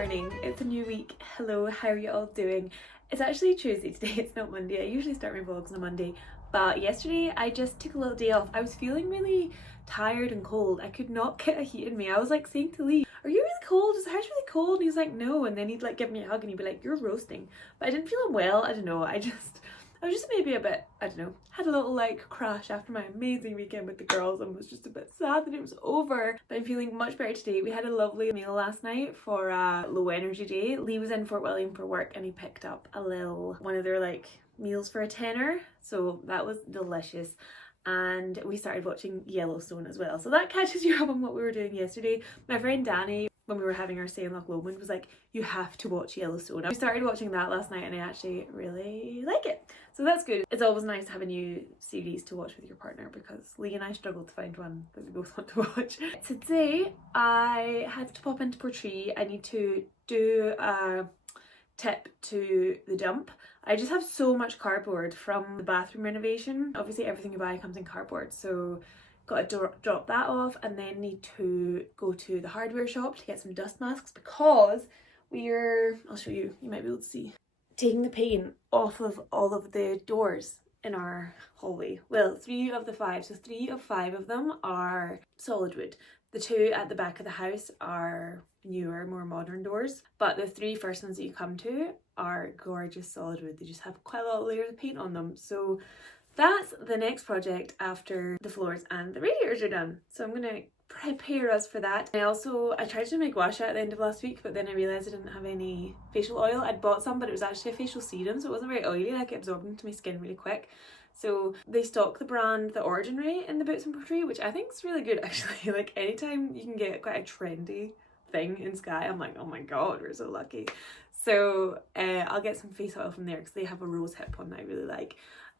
morning, it's a new week. Hello, how are you all doing? It's actually Tuesday today, it's not Monday. I usually start my vlogs on a Monday, but yesterday I just took a little day off. I was feeling really tired and cold. I could not get a heat in me. I was like saying to Lee, are you really cold? Is the house really cold? And he's like, no. And then he'd like give me a hug and he'd be like, you're roasting. But I didn't feel unwell. I don't know. I was just maybe a bit, I don't know, had a little like crash after my amazing weekend with the girls and was just a bit sad that it was over. But I'm feeling much better today. We had a lovely meal last night for a low energy day. Lee was in Fort William for work and he picked up one of their like meals for a tenner. So that was delicious. And we started watching Yellowstone as well. So that catches you up on what we were doing yesterday. My friend Danny, when we were having our stay in Loch Lomond, was like, you have to watch Yellowstone. We started watching that last night and I actually really like it. So that's good. It's always nice to have a new series to watch with your partner because Lee and I struggled to find one that we both want to watch. Today I had to pop into Portree. I need to do a tip to the dump. I just have so much cardboard from the bathroom renovation. Obviously everything you buy comes in cardboard, so got to drop that off and then need to go to the hardware shop to get some dust masks because I'll show you, you might be able to see, taking the paint off of all of the doors in our hallway. Well, 3 of the 5, so 3 of 5 of them are solid wood. The 2 at the back of the house are newer, more modern doors, but the 3 first ones that you come to are gorgeous solid wood. They just have quite a lot of layers of paint on them. So that's the next project after the floors and the radiators are done. So I'm gonna prepare us for that. I tried to do my gua sha at the end of last week, but then I realised I didn't have any facial oil. I'd bought some, but it was actually a facial serum, so it wasn't very oily, like it absorbed into my skin really quick. So they stock the brand The Ordinary in the Boots and Portree, which I think is really good actually. Like anytime you can get quite a trendy thing in Skye, I'm like, oh my god, we're so lucky. So I'll get some face oil from there because they have a rose hip one that I really like.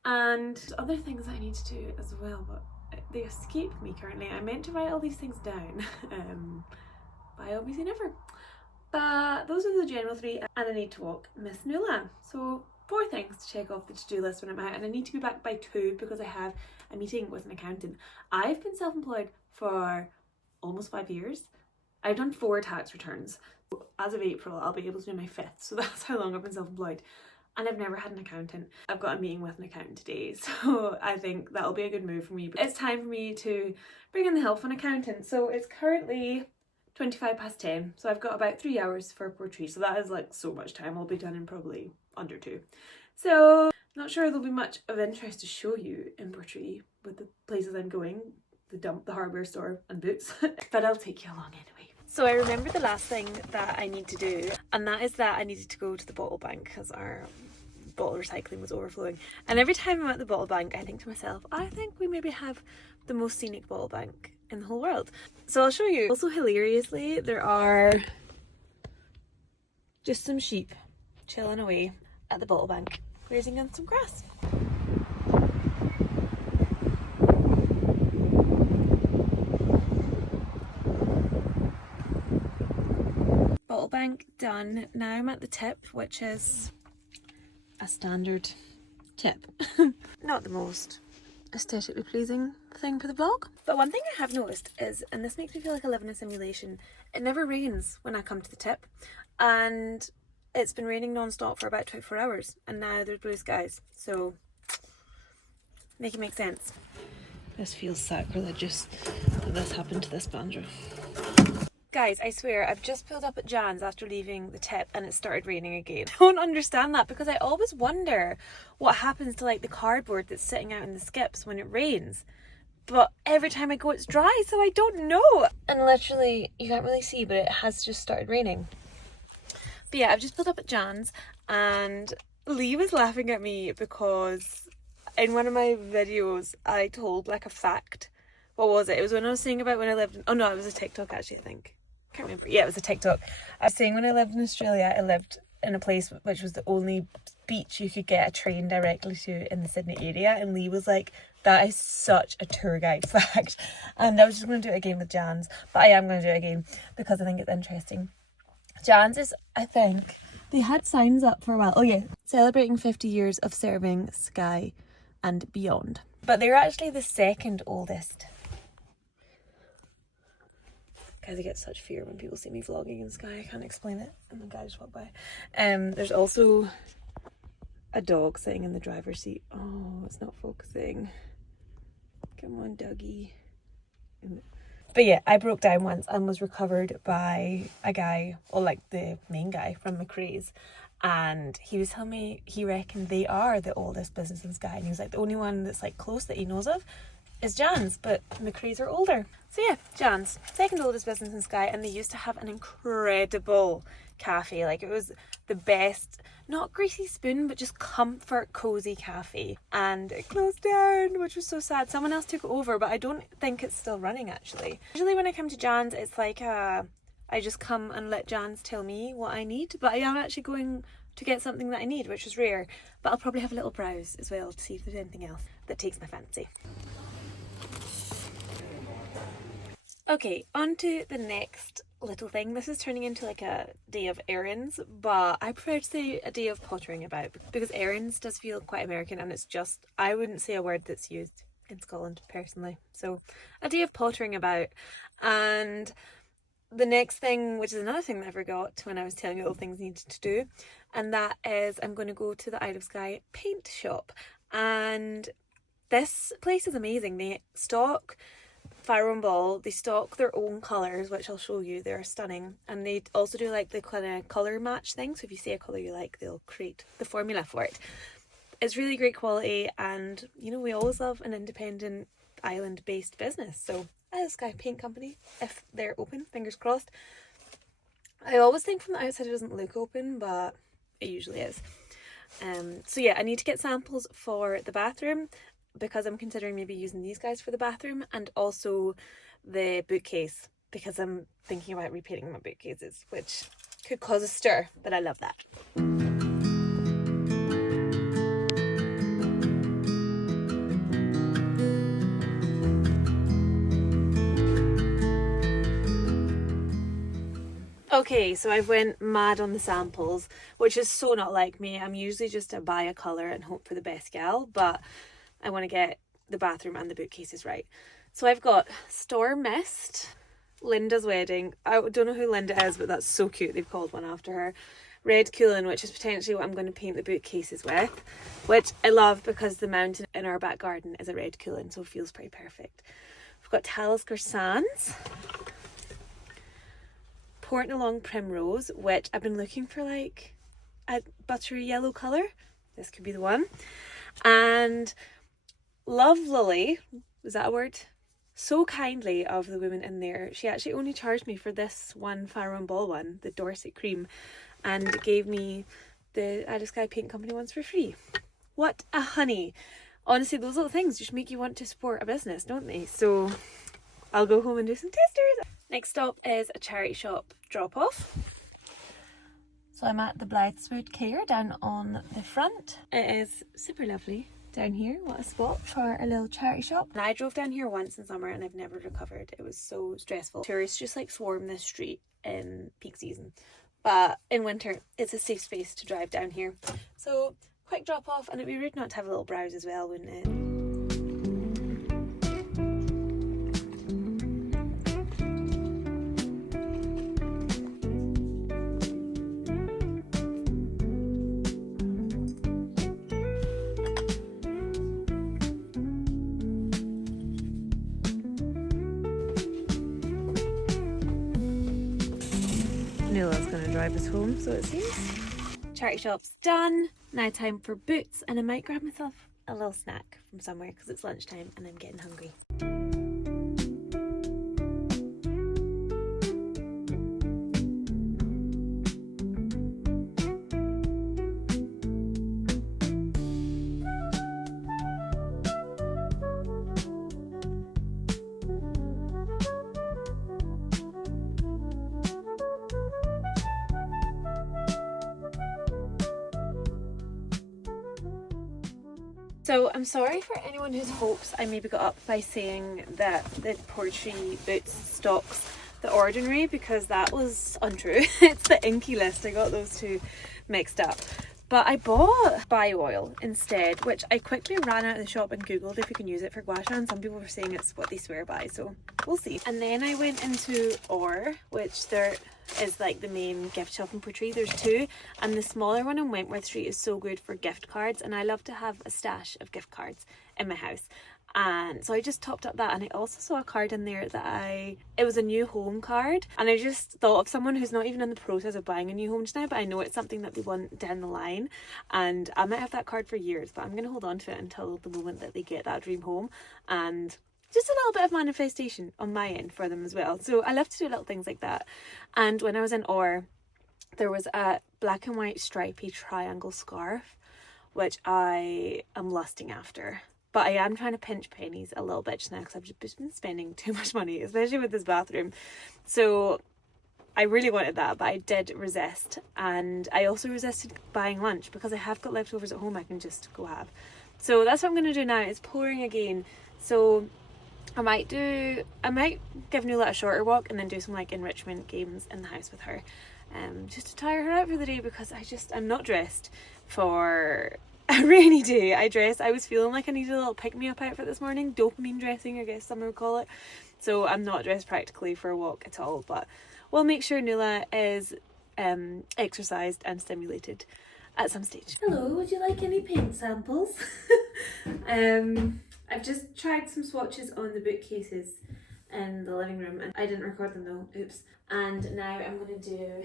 And other things I need to do as well, but they escape me currently. I meant to write all these things down, but I obviously never. But those are the general 3, and I need to walk Miss Nula. So 4 things to check off the to-do list when I'm out, and I need to be back by 2 because I have a meeting with an accountant. I've been self-employed for almost 5 years. I've done 4 tax returns. As of April, I'll be able to do my 5th, so that's how long I've been self-employed. And I've never had an accountant. I've got a meeting with an accountant today, so I think that'll be a good move for me. But it's time for me to bring in the help of an accountant. So it's currently 10:25, so I've got about 3 hours for Portree. So that is like so much time. I'll be done in probably under 2. So not sure there'll be much of interest to show you in Portree with the places I'm going, the dump, the hardware store and Boots, but I'll take you along anyway. So I remember the last thing that I need to do, and that is that I needed to go to the bottle bank because our bottle recycling was overflowing. And every time I'm at the bottle bank, I think to myself, I think we maybe have the most scenic bottle bank in the whole world. So I'll show you. Also hilariously, there are just some sheep chilling away at the bottle bank, grazing on some grass. Bottle bank done. Now I'm at the tip, which is a standard tip. Not the most aesthetically pleasing thing for the vlog. But one thing I have noticed is, and this makes me feel like I live in a simulation, it never rains when I come to the tip. And it's been raining non-stop for about 24 hours and now there's blue skies. So make it make sense. This feels sacrilegious that this happened to this banjo. Guys, I swear, I've just pulled up at Jan's after leaving the tip and it started raining again. I don't understand that because I always wonder what happens to like the cardboard that's sitting out in the skips when it rains. But every time I go it's dry, so I don't know. And literally, you can't really see, but it has just started raining. But yeah, I've just pulled up at Jan's and Lee was laughing at me because in one of my videos I told like a fact. What was it? It was when I was saying about when I lived in, oh no, it was a TikTok actually, I think. Can't remember. Yeah, it was a TikTok. I was saying when I lived in Australia, I lived in a place which was the only beach you could get a train directly to in the Sydney area, and Lee was like, that is such a tour guide fact. And I was just going to do it again with Jan's, but I am going to do it again because I think it's interesting. Jan's is, I think, they had signs up for a while. Oh yeah, celebrating 50 years of serving Skye and beyond. But they're actually the second oldest guys, I get such fear when people see me vlogging in Skye. I can't explain it. And the guy just walked by. There's also a dog sitting in the driver's seat. Oh, it's not focusing. Come on, Dougie. But yeah, I broke down once and was recovered by a guy, or like the main guy from McRae's. And he was telling me he reckoned they are the oldest business in Skye. And he was like, the only one that's like close that he knows of is Jan's, but McRae's are older. So yeah, Jan's, second oldest business in Skye, and they used to have an incredible cafe. Like, it was the best, not greasy spoon, but just comfort cozy cafe. And it closed down, which was so sad. Someone else took it over, but I don't think it's still running actually. Usually when I come to Jan's, it's like I just come and let Jan's tell me what I need, but I am actually going to get something that I need, which is rare. But I'll probably have a little browse as well to see if there's anything else that takes my fancy. Okay, on to the next little thing. This is turning into like a day of errands, but I prefer to say a day of pottering about, because errands does feel quite American, and it's just, I wouldn't say a word that's used in Scotland personally. So a day of pottering about. And the next thing, which is another thing that I forgot when I was telling you all things I needed to do, and that is I'm going to go to the Isle of Skye paint shop. And this place is amazing. They stock Fire and Ball, they stock their own colours, which I'll show you. They're stunning. And they also do like the kind of colour match thing, so if you see a colour you like, they'll create the formula for it. It's really great quality, and you know, we always love an independent island based business. So Isle of Skye Paint Company, if they're open, fingers crossed. I always think from the outside it doesn't look open, but it usually is. So yeah, I need to get samples for the bathroom, because I'm considering maybe using these guys for the bathroom, and also the bookcase, because I'm thinking about repainting my bookcases, which could cause a stir, but I love that. Okay, so I've went mad on the samples, which is so not like me. I'm usually just to buy a colour and hope for the best gal, but I want to get the bathroom and the bookcases right. So I've got Storm Mist, Linda's Wedding. I don't know who Linda is, but that's so cute. They've called one after her. Red Coolin, which is potentially what I'm going to paint the bookcases with, which I love because the mountain in our back garden is a red Coolin, so it feels pretty perfect. We've got Talisker Sands, Port Along Primrose, which I've been looking for like a buttery yellow colour. This could be the one. And Love Lily, was that a word? So kindly of the woman in there. She actually only charged me for this one Fire and Ball one, the Dorset Cream, and gave me the Isle of Skye Paint Company ones for free. What a honey. Honestly, those little things just make you want to support a business, don't they? So I'll go home and do some testers. Next stop is a charity shop drop off. So I'm at the Blytheswood Care down on the front. It is super lovely down here. What a spot for a little charity shop. And I drove down here once in summer and I've never recovered. It was so stressful. Tourists just like swarm this street in peak season, but in winter it's a safe space to drive down here. So quick drop off, and it'd be rude not to have a little browse as well, wouldn't it? Nula's going to drive us home, so it seems. Charity shop's done. Now time for boots, and I might grab myself a little snack from somewhere because it's lunchtime and I'm getting hungry. So I'm sorry for anyone whose hopes I maybe got up by saying that the Portree boots stocks the Ordinary, because that was untrue. It's the Inky List. I got those two mixed up. But I bought bio oil instead, which I quickly ran out of the shop and googled if you can use it for gua sha, and some people were saying it's what they swear by, so we'll see. And then I went into Or, which there is like the main gift shop in Portree. There's two, and the smaller one on Wentworth Street is so good for gift cards, and I love to have a stash of gift cards in my house. And so I just topped up that, and I also saw a card in there that it was a new home card, and I just thought of someone who's not even in the process of buying a new home just now, but I know it's something that they want down the line, and I might have that card for years, but I'm going to hold on to it until the moment that they get that dream home, and just a little bit of manifestation on my end for them as well. So I love to do little things like that. And when I was in Or, there was a black and white stripy triangle scarf, which I am lusting after. But I am trying to pinch pennies a little bit just now because I've just been spending too much money, especially with this bathroom. So I really wanted that, but I did resist. And I also resisted buying lunch because I have got leftovers at home I can just go have. So that's what I'm going to do now, is pouring again. So I might give Nula a shorter walk and then do some like enrichment games in the house with her. Just to tire her out for the day, because I'm not dressed for a rainy day. I was feeling like I needed a little pick-me-up outfit this morning, dopamine dressing I guess some would call it, so I'm not dressed practically for a walk at all, but we'll make sure Nula is exercised and stimulated at some stage. Hello, would you like any paint samples? I've just tried some swatches on the bookcases in the living room, and I didn't record them though, oops. And now I'm going to do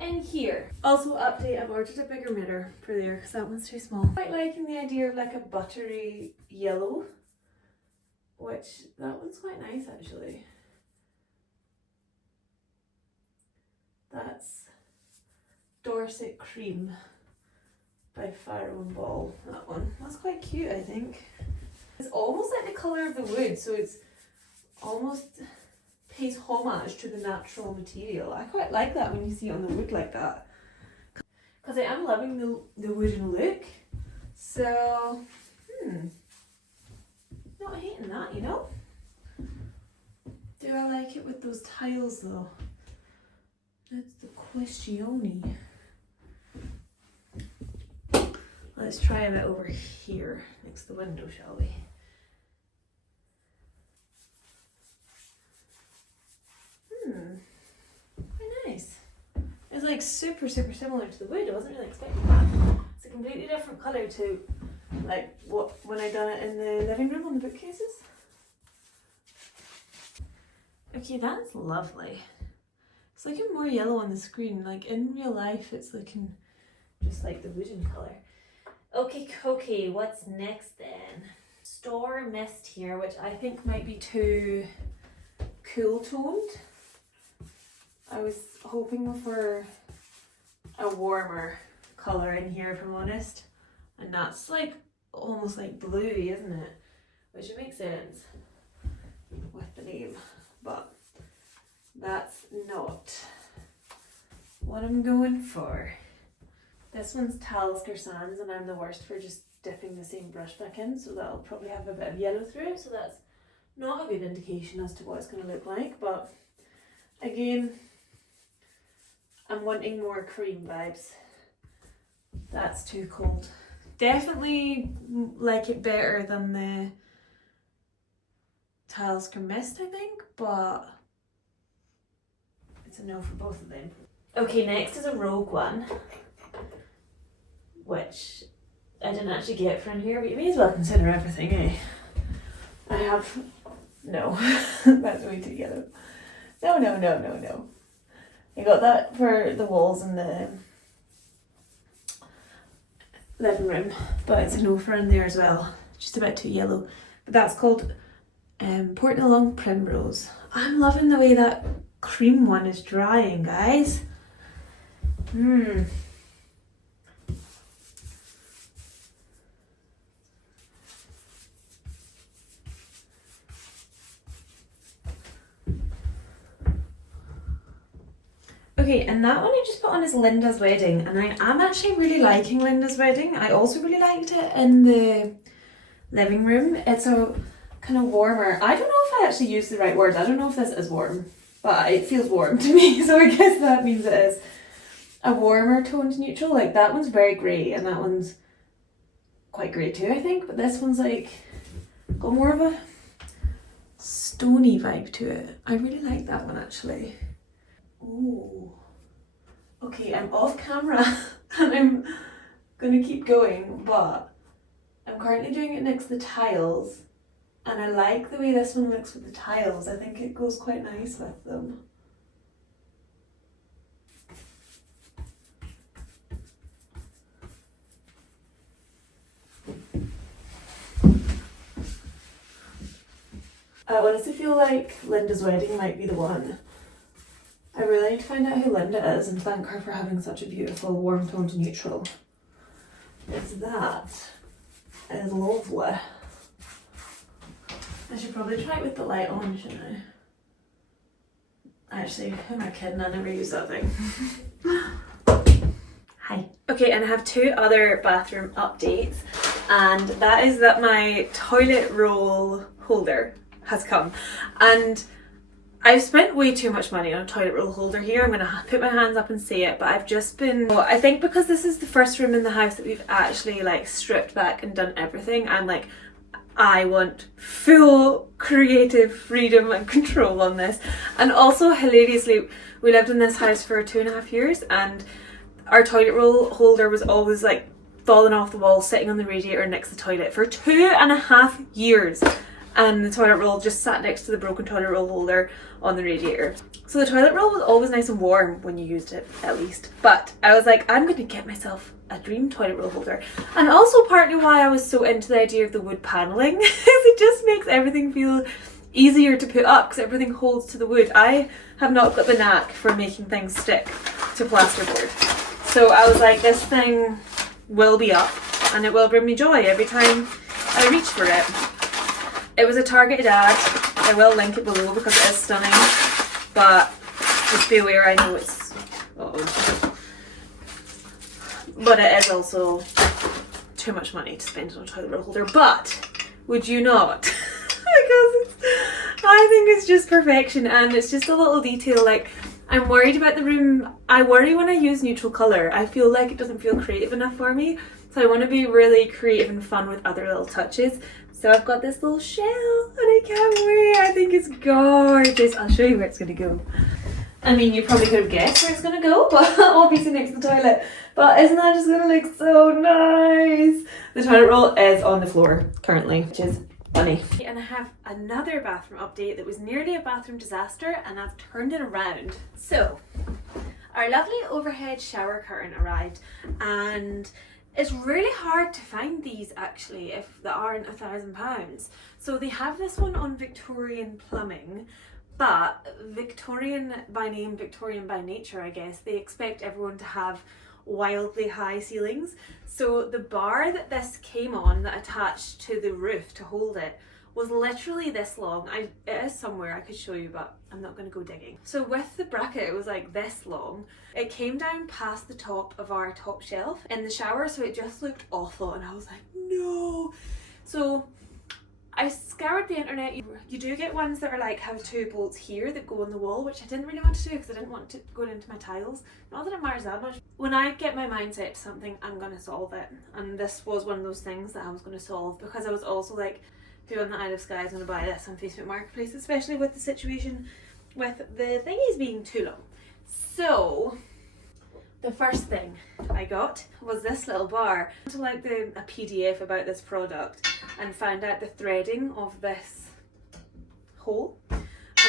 in here. Also update, I've ordered a bigger mirror for there because that one's too small. Quite liking the idea of like a buttery yellow, which that one's quite nice actually. That's Dorset Cream by Farrow and Ball, that one. That's quite cute, I think. It's almost like the colour of the wood, so it's almost pays homage to the natural material. I quite like that when you see it on the wood like that, because I am loving the wooden look. So, not hating that, you know. Do I like it with those tiles though? That's the question. Let's try a bit over here next to the window, shall we? Very nice. It's like super similar to the wood. I wasn't really expecting that. It's a completely different colour to like when I done it in the living room on the bookcases. Okay, that's lovely. It's looking more yellow on the screen. Like in real life it's looking just like the wooden colour. Okay, what's next then? Store Mist here, which I think might be too cool toned. I was hoping for a warmer colour in here, if I'm honest. And that's like almost like bluey, isn't it? Which would make sense with the name. But that's not what I'm going for. This one's Talisker Sands, and I'm the worst for just dipping the same brush back in, so that'll probably have a bit of yellow through it, so that's not a good indication as to what it's going to look like. But again, I'm wanting more cream vibes. That's too cold. Definitely like it better than the Talisker Mist, I think, but it's a no for both of them. Okay, next is a Rogue one, which I didn't actually get from here, but you may as well consider everything, eh? I have, no, that's way too yellow. No. I got that for the walls in the living room, but it's a no for in there as well. Just a bit too yellow. But that's called Portrait Along Primrose. I'm loving the way that cream one is drying, guys. Okay, and that one I just put on is Linda's Wedding, and I am actually really liking Linda's Wedding. I also really liked it in the living room. It's a kind of warmer. I don't know if I actually used the right words. I don't know if this is warm, but it feels warm to me, so I guess that means it is. a warmer toned neutral. Like that one's very grey and that one's quite grey too, I think, but this one's like got more of a stony vibe to it. I really like that one actually. Oh, okay, I'm off camera and I'm gonna keep going, but I'm currently doing it next to the tiles and I like the way this one looks with the tiles. I think it goes quite nice with them. I honestly feel like Linda's wedding might be the one. I really need to find out who Linda is and thank her for having such a beautiful warm toned neutral. That is lovely. I should probably try it with the light on, shouldn't I? Actually, who am I kidding? I never use that thing. Hi. Okay, and I have two other bathroom updates, and that is that my toilet roll holder has come, and I've spent way too much money on a toilet roll holder here. I'm gonna put my hands up and say it, but I've just been, well, I think because this is the first room in the house that we've actually like stripped back and done everything, I'm like, I want full creative freedom and control on this. And also hilariously, we lived in this house for 2.5 years and our toilet roll holder was always like falling off the wall, sitting on the radiator next to the toilet for 2.5 years. And the toilet roll just sat next to the broken toilet roll holder on the radiator. So the toilet roll was always nice and warm when you used it, at least. But I was like, I'm going to get myself a dream toilet roll holder. And also partly why I was so into the idea of the wood paneling is it just makes everything feel easier to put up because everything holds to the wood. I have not got the knack for making things stick to plasterboard. So I was like, this thing will be up and it will bring me joy every time I reach for it. It was a targeted ad. I will link it below because it is stunning, but just be aware, I know it's, but it is also too much money to spend on a toilet roll holder, but would you not? Because I think it's just perfection and it's just a little detail. Like, I'm worried about the room. I worry when I use neutral colour. I feel like it doesn't feel creative enough for me. So I want to be really creative and fun with other little touches. So I've got this little shell and I can't wait. I think it's gorgeous. I'll show you where it's going to go. I mean, you probably could have guessed where it's going to go, but obviously next to the toilet. But isn't that just going to look so nice? The toilet roll is on the floor currently, which is funny. And I have another bathroom update that was nearly a bathroom disaster and I've turned it around. So, our lovely overhead shower curtain arrived and it's really hard to find these actually if they aren't £1,000. So they have this one on Victorian Plumbing, but Victorian by name, Victorian by nature, I guess. They expect everyone to have wildly high ceilings. So the bar that this came on that attached to the roof to hold it was literally this long. It is somewhere I could show you, but I'm not going to go digging. So with the bracket, it was like this long. It came down past the top of our top shelf in the shower, so it just looked awful and I was like, no. So I scoured the internet. You do get ones that are like have two bolts here that go on the wall, which I didn't really want to do because I didn't want it going into my tiles. Not that it matters that much. When I get my mindset to something, I'm going to solve it. And this was one of those things that I was going to solve because I was also like, who on the Isle of Skye is going to buy this on Facebook Marketplace, especially with the situation with the thingies being too long. So the first thing I got was this little bar. I went to like a PDF about this product and found out the threading of this hole and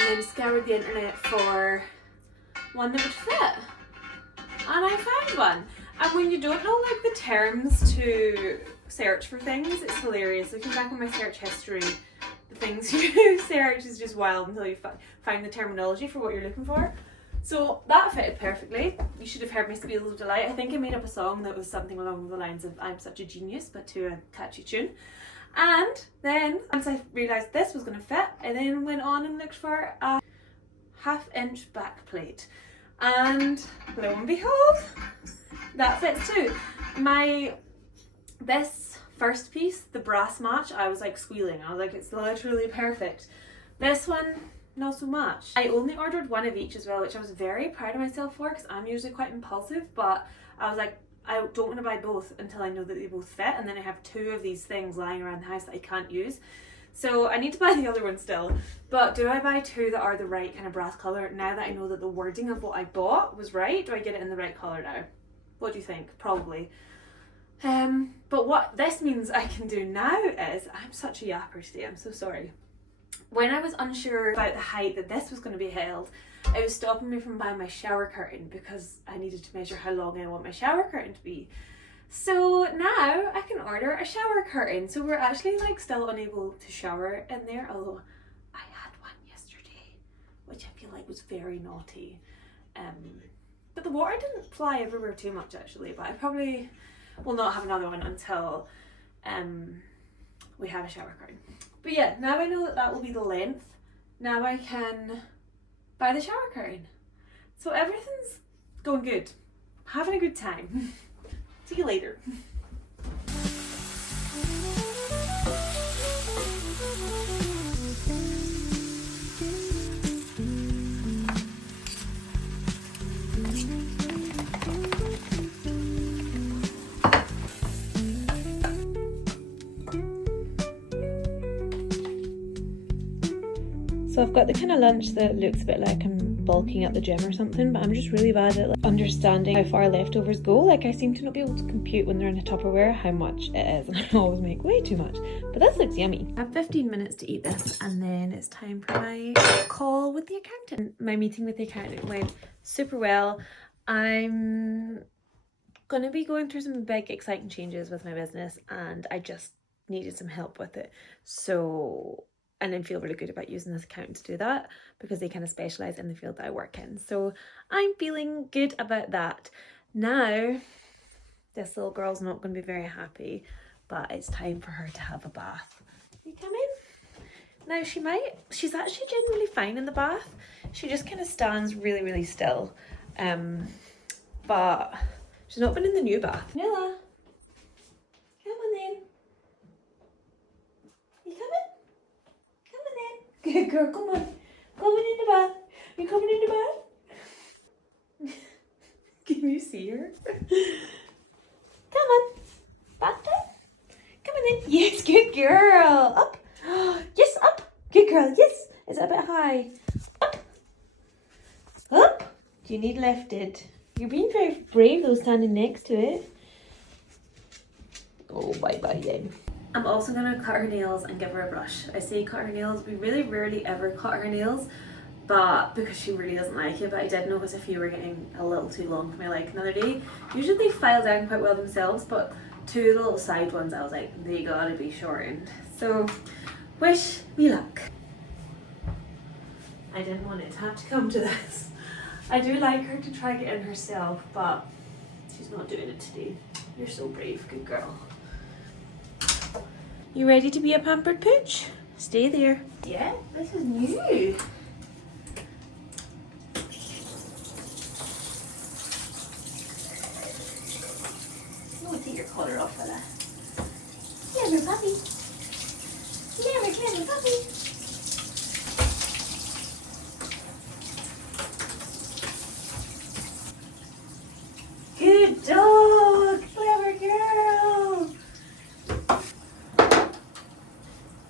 then scoured the internet for one that would fit. And I found one. And when you don't know like the terms to search for things, it's hilarious. Looking back on my search history, the things you search is just wild until you find the terminology for what you're looking for. So that fitted perfectly. You should have heard my squeals of delight. I think I made up a song that was something along the lines of I'm such a genius, but to a catchy tune. And then once I realised this was going to fit, I then went on and looked for a 1/2-inch back plate. And lo and behold, that fits too. This first piece, the brass match, I was like squealing. I was like, it's literally perfect. This one not so much. I only ordered one of each as well, which I was very proud of myself for because I'm usually quite impulsive, but I was like, I don't want to buy both until I know that they both fit, and then I have 2 of these things lying around the house that I can't use. So I need to buy the other one still. But do I buy 2 that are the right kind of brass colour now that I know that the wording of what I bought was right? Do I get it in the right colour now? What do you think? Probably. But what this means I can do now is, I'm such a yapper today, I'm so sorry. When I was unsure about the height that this was going to be held, it was stopping me from buying my shower curtain because I needed to measure how long I want my shower curtain to be. So now I can order a shower curtain. So we're actually like still unable to shower in there, although I had one yesterday, which I feel like was very naughty. But the water didn't fly everywhere too much actually, but I probably will not have another one until we have a shower curtain. But yeah, now I know that that will be the length. Now I can buy the shower curtain. So everything's going good. Having a good time. See you later. So I've got the kind of lunch that looks a bit like I'm bulking at the gym or something, but I'm just really bad at like understanding how far leftovers go. Like I seem to not be able to compute when they're in a Tupperware how much it is, and I always make way too much. But this looks yummy. I have 15 minutes to eat this, and then it's time for my call with the accountant. My meeting with the accountant went super well. I'm gonna be going through some big exciting changes with my business, and I just needed some help with it. And I feel really good about using this accountant to do that because they kind of specialise in the field that I work in. So I'm feeling good about that. Now, this little girl's not going to be very happy, but it's time for her to have a bath. You come in? Now she's actually genuinely fine in the bath. She just kind of stands really, really still. But she's not been in the new bath. Nula, come on then. You coming? Good girl, come on. Coming in the bath. You coming in the bath? Can you see her? Come on. Bath time? Come on in. Yes, good girl. Up. Yes, up. Good girl, yes. Is it a bit high? Up. Up. Do you need lifted? You're being very brave though, standing next to it. Oh, bye-bye then. I'm also going to cut her nails and give her a brush. I say cut her nails, we really rarely ever cut her nails, but because she really doesn't like it. But I did notice a few were getting a little too long for my liking the other day. Usually they file down quite well themselves, but 2 of the little side ones I was like, they gotta be shortened. So wish me luck. I didn't want it to have to come to this. I do like her to try get in herself, but she's not doing it today. You're so brave, good girl. You ready to be a pampered pooch? Stay there. Yeah, this is new. Oh, take your collar off, fella. Clever puppy. Clever puppy. Good dog. Clever girl.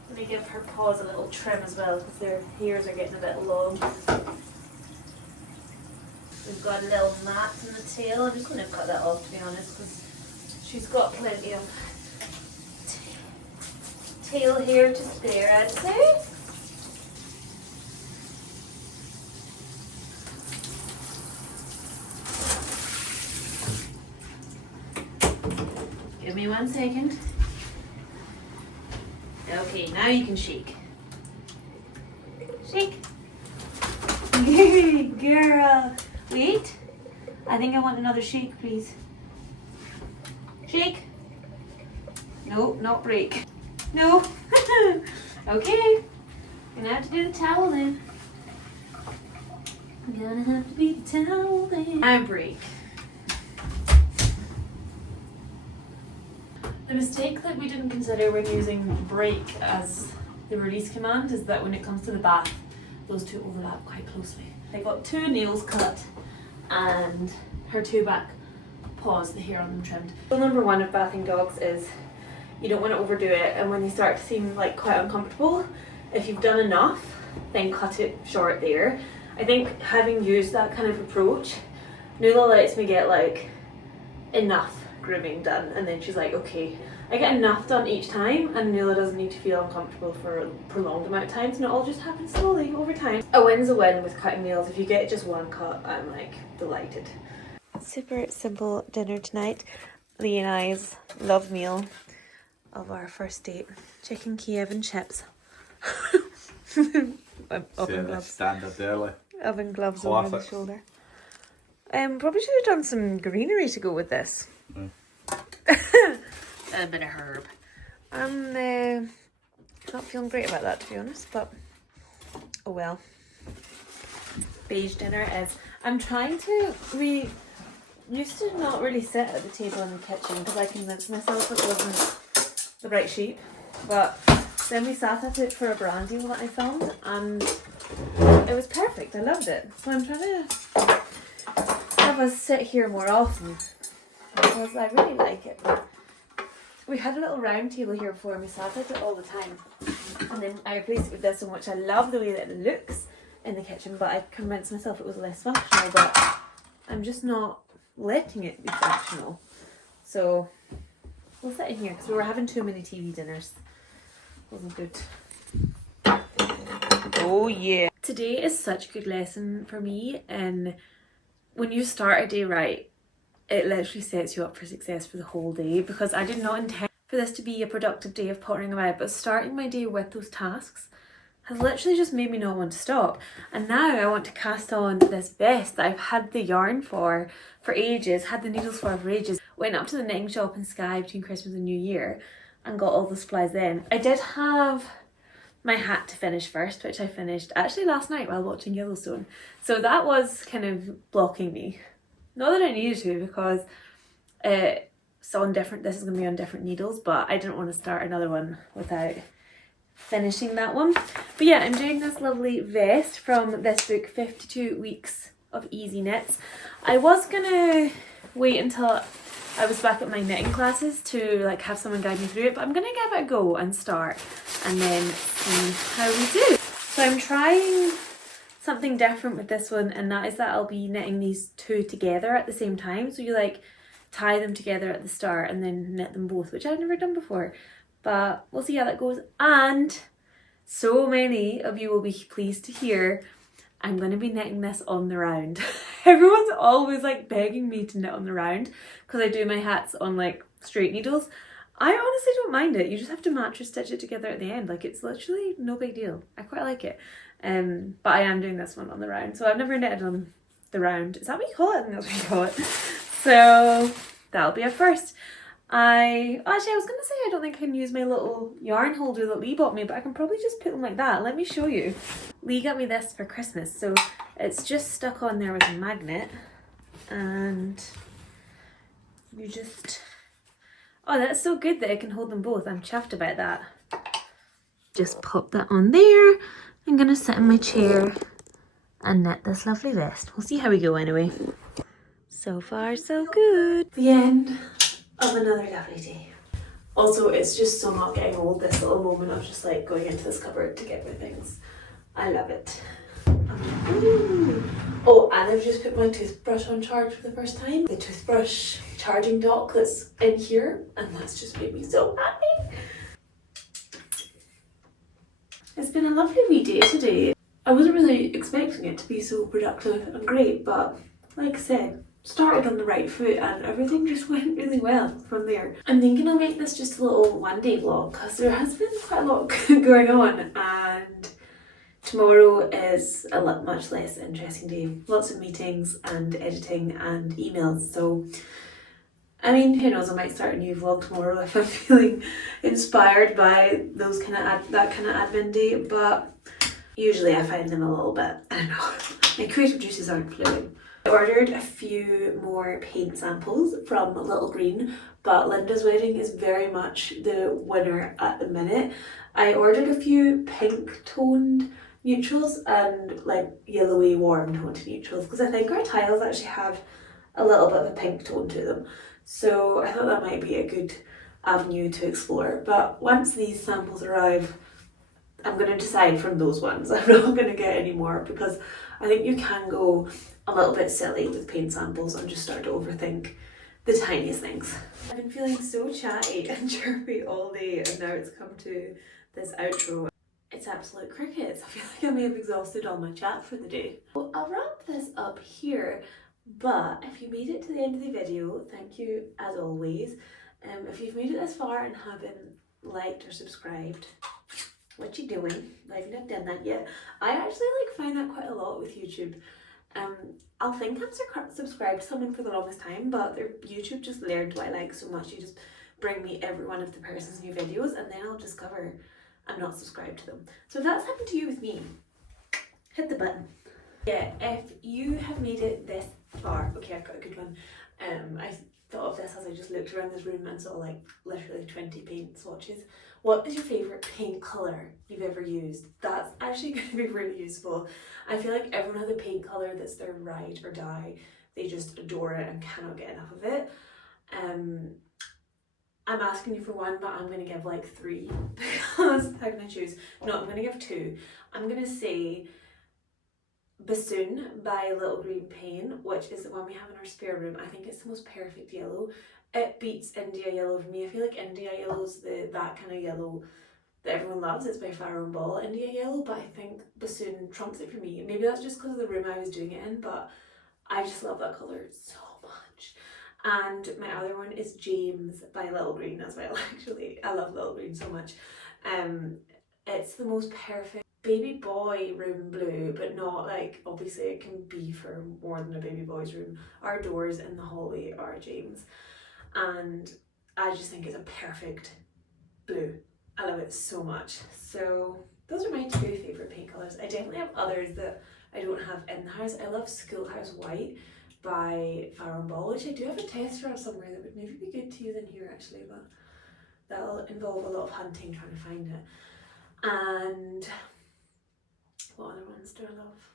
Let me give her paws a little trim as well because their hairs are getting a bit long. We've got a little mat in the tail. I'm just going to cut that off, to be honest, because she's got plenty of tail hair to spare, I'd say. Give me 1 second. Okay, now you can shake. Shake. Good girl. Wait. I think I want another shake, please. Shake. No, not break. No. Okay. Gonna have to do the towel then. Gonna have to be the towel then. Now break. The mistake that we didn't consider when using break as the release command is that when it comes to the bath, those two overlap quite closely. I got 2 nails cut and her 2 back paws, the hair on them trimmed. Rule number 1 of bathing dogs is you don't want to overdo it, and when they start to seem like quite uncomfortable, if you've done enough, then cut it short there. I think having used that kind of approach, Nula lets me get like enough grooming done, and then she's like, okay, I get enough done each time, and Nula doesn't need to feel uncomfortable for a prolonged amount of times, and it all just happens slowly over time. A win's a win with cutting nails. If you get just 1 cut, I'm like delighted. Super simple dinner tonight. Lee and I's love meal of our first date: chicken Kiev and chips. Oven gloves. Standard early. Oven gloves over the shoulder. Probably should have done some greenery to go with this. And a bit of herb. I'm not feeling great about that, to be honest, but oh well. Beige dinner is. I'm trying to. We used to not really sit at the table in the kitchen because I convinced myself it wasn't the right shape, but then we sat at it for a brand deal that I filmed, and it was perfect. I loved it. So I'm trying to have us sit here more often because I really like it. We had a little round table here before and we sat at it all the time, and then I replaced it with this one, which I love the way that it looks in the kitchen, but I convinced myself it was less functional, but I'm just not letting it be functional. So we'll sit in here because we were having too many TV dinners. Wasn't good. Oh yeah. Today is such a good lesson for me, and when you start a day right, it literally sets you up for success for the whole day, because I did not intend for this to be a productive day of pottering about, but starting my day with those tasks has literally just made me not want to stop. And now I want to cast on this vest that I've had the yarn for ages, had the needles for ages. Went up to the knitting shop in Skye between Christmas and New Year and got all the supplies then. I did have my hat to finish first, which I finished actually last night while watching Yellowstone. So that was kind of blocking me. Not that I needed to, because it's on different, this is going to be on different needles, but I didn't want to start another one without finishing that one. But yeah, I'm doing this lovely vest from this book, 52 Weeks of Easy Knits. I was gonna wait until I was back at my knitting classes to like have someone guide me through it, but I'm gonna give it a go and start and then see how we do. So I'm trying something different with this one, and that is that I'll be knitting these 2 together at the same time. So you like tie them together at the start and then knit them both, which I've never done before. But we'll see how that goes. And so many of you will be pleased to hear I'm going to be knitting this on the round. Everyone's always like begging me to knit on the round because I do my hats on like straight needles. I honestly don't mind it. You just have to match stitch it together at the end. Like, it's literally no big deal. I quite like it. But I am doing this one on the round. So I've never knitted on the round. Is that what you call it? I think that's what you call it. So that'll be a first. I was going to say I don't think I can use my little yarn holder that Lee bought me, but I can probably just put them like that. Let me show you. Lee got me this for Christmas, so it's just stuck on there with a magnet, and you just, oh, that's so good that I can hold them both. I'm chuffed about that. Just pop that on there. I'm going to sit in my chair and knit this lovely vest. We'll see how we go anyway. So far so good. The end of another lovely day. Also, it's just so not getting old, this little moment of just like going into this cupboard to get my things. I love it. Ooh. Oh, and I've just put my toothbrush on charge for the first time. The toothbrush charging dock that's in here, and that's just made me so happy. It's been a lovely wee day today. I wasn't really expecting it to be so productive and great, but like I said, started on the right foot and everything just went really well from there. I'm thinking I'll make this just a little one-day vlog because there has been quite a lot going on, and tomorrow is a much less interesting day. Lots of meetings and editing and emails, so I mean, who knows, I might start a new vlog tomorrow if I'm feeling inspired by those that kind of admin day, but usually I find them a little bit, I don't know, my creative juices aren't flowing. I ordered a few more paint samples from Little Green, but Linda's wedding is very much the winner at the minute. I ordered a few pink toned neutrals and like yellowy warm tone to neutrals, because I think our tiles actually have a little bit of a pink tone to them. So I thought that might be a good avenue to explore. But once these samples arrive, I'm going to decide from those ones. I'm not going to get any more, because I think you can go a little bit silly with paint samples and just start to overthink the tiniest things. I've been feeling so chatty and chirpy all day, and now it's come to this outro. It's absolute crickets. I feel like I may have exhausted all my chat for the day. Well, I'll wrap this up here, but if you made it to the end of the video, thank you as always. If you've made it this far and haven't liked or subscribed, what you doing? I've not done that yet. I actually find that quite a lot with YouTube. I'll think I'm subscribed to someone for the longest time, but their YouTube just learned what I like so much. You just bring me every one of the person's new videos, and then I'll discover I'm not subscribed to them. So if that's happened to you with me, hit the button. Yeah, if you have made it this far, okay, I've got a good one. I thought of this as I just looked around this room and saw literally 20 paint swatches. What is your favourite paint colour you've ever used? That's actually going to be really useful. I feel like everyone has a paint colour that's their ride or die. They just adore it and cannot get enough of it. I'm asking you for one, but I'm going to give 3 because how can I choose? No, I'm going to give 2. I'm going to say Bassoon by Little Green Paint, which is the one we have in our spare room. I think it's the most perfect yellow. It beats India yellow for me. I feel like India yellow is that kind of yellow that everyone loves. It's by Fire and Ball India yellow, but I think Bassoon trumps it for me. Maybe that's just because of the room I was doing it in, but I just love that colour so much. And my other one is James by Little Green as well. Actually, I love Little Green so much. It's the most perfect baby boy room blue, but not obviously it can be for more than a baby boy's room. Our doors in the hallway are James, and I just think it's a perfect blue. I love it so much. So those are my 2 favourite paint colours. I definitely have others that I don't have in the house. I love Schoolhouse White by Fire and Ball, which I do have a tester of somewhere that would maybe be good to use in here actually, but that'll involve a lot of hunting trying to find it. And what other ones do I love?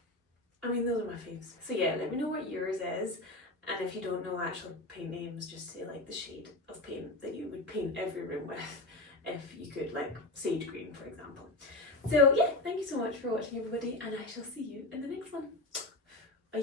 I mean, those are my faves. So yeah, let me know what yours is, and if you don't know actual paint names, just say the shade of paint that you would paint every room with if you could, sage green for example. So yeah, thank you so much for watching everybody, and I shall see you in the next one. Bye.